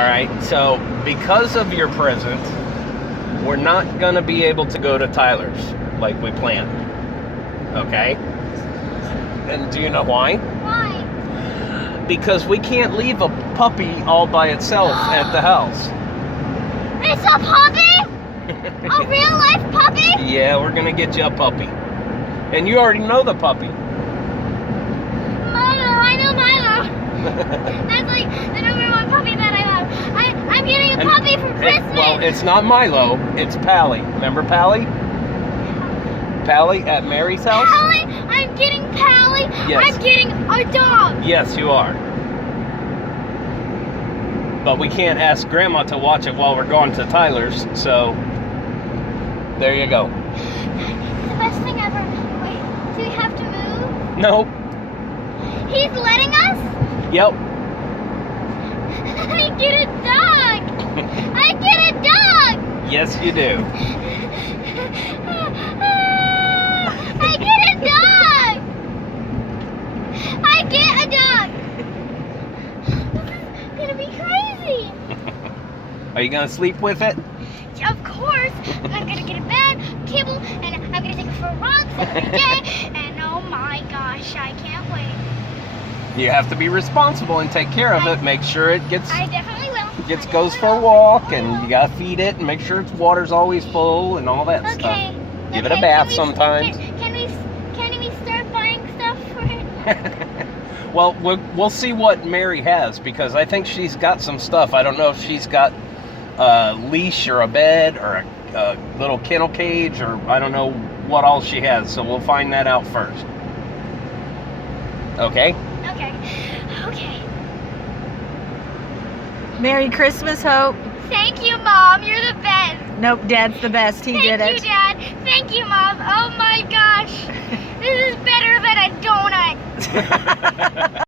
right, so because of your present, we're not going to be able to go to Tyler's like we planned. Okay? And do you know why? Why? Because we can't leave a puppy all by itself at the house. It's a puppy? A real life puppy? Yeah, we're going to get you a puppy. And you already know the puppy. Milo, I know Milo. That's like the number one puppy that I have. I'm getting a puppy for Christmas. Well, it's not Milo, it's Pally. Remember Pally? Pally at Mary's house? Pally? I'm getting Pally. Yes. I'm getting a dog. Yes, you are. But we can't ask Grandma to watch it while we're going to Tyler's, so there you go. It's the best thing ever. Wait, do we have to move? Nope. He's letting us? Yep. I get a dog. I get a dog. Yes, you do. I get a dog. I get a dog. This is gonna be crazy. Are you going to sleep with it? Of course. I'm gonna get a bed, kibble, and I'm gonna take it for walks every day. And oh my gosh, I can't wait. You have to be responsible and take care of it. Make sure it gets I definitely will. goes for a walk, and you got to feed it and make sure its water's always full and all that Okay. stuff. Give it a bath sometimes. Can we start buying stuff for it? Well, we'll see what Mary has, because I think she's got some stuff. I don't know if she's got a leash or a bed or a little kennel cage, or I don't know what all she has. So we'll find that out first. Okay? Okay. Merry Christmas, Hope. Thank you, Mom. You're the best. Nope, Dad's the best. He did Thank it. you, Dad. Thank you, Mom. Oh my gosh. This is better than a donut.